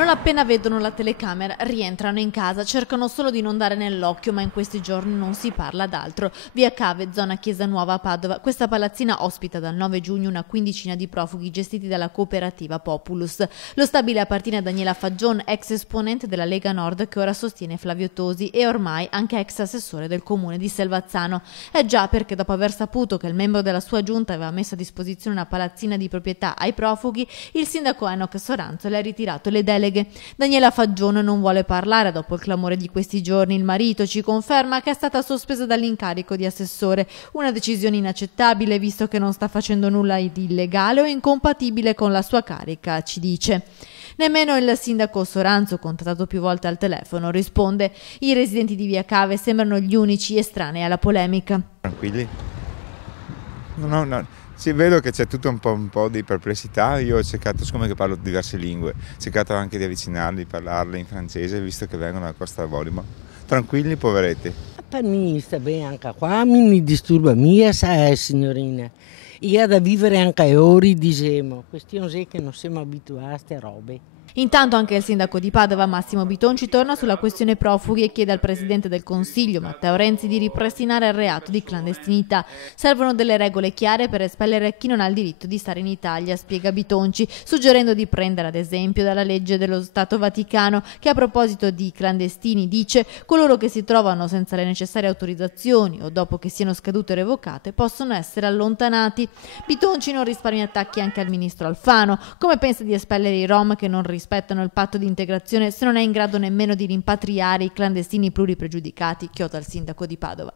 Non appena vedono la telecamera rientrano in casa, cercano solo di non dare nell'occhio, ma in questi giorni non si parla d'altro. Via Cave, zona Chiesa Nuova a Padova, questa palazzina ospita dal 9 giugno una quindicina di profughi gestiti dalla cooperativa Populus. Lo stabile appartiene a Daniela Faggion, ex esponente della Lega Nord che ora sostiene Flavio Tosi e ormai anche ex assessore del comune di Selvazzano. Già perché dopo aver saputo che il membro della sua giunta aveva messo a disposizione una palazzina di proprietà ai profughi, il sindaco Enoch Soranzo le ha ritirato le deleghe. Daniela Faggion non vuole parlare dopo il clamore di questi giorni. Il marito ci conferma che è stata sospesa dall'incarico di assessore, una decisione inaccettabile visto che non sta facendo nulla di illegale o incompatibile con la sua carica, ci dice. Nemmeno il sindaco Soranzo, contattato più volte al telefono, risponde. I residenti di Via Cave sembrano gli unici estranei alla polemica. Tranquilli? No. Sì, vedo che c'è tutto un po' di perplessità. Io ho cercato, siccome che parlo diverse lingue, ho cercato anche di avvicinarli, di parlarle in francese, visto che vengono a Costa d'Avorio. Tranquilli, poveretti. Per me sta bene anche qua, mi disturba mia, sai, signorina. Io da vivere anche a ore, diciamo, questione è che non siamo abituati a queste robe. Intanto anche il sindaco di Padova, Massimo Bitonci, torna sulla questione profughi e chiede al presidente del Consiglio, Matteo Renzi, di ripristinare il reato di clandestinità. Servono delle regole chiare per espellere chi non ha il diritto di stare in Italia, spiega Bitonci, suggerendo di prendere ad esempio dalla legge dello Stato Vaticano, che a proposito di clandestini dice: coloro che si trovano senza le necessarie autorizzazioni o dopo che siano scadute o revocate possono essere allontanati. Bitonci non risparmia attacchi anche al ministro Alfano. Come pensa di espellere i Rom che non rispettano il patto di integrazione se non è in grado nemmeno di rimpatriare i clandestini pluripregiudicati, chiota il sindaco di Padova.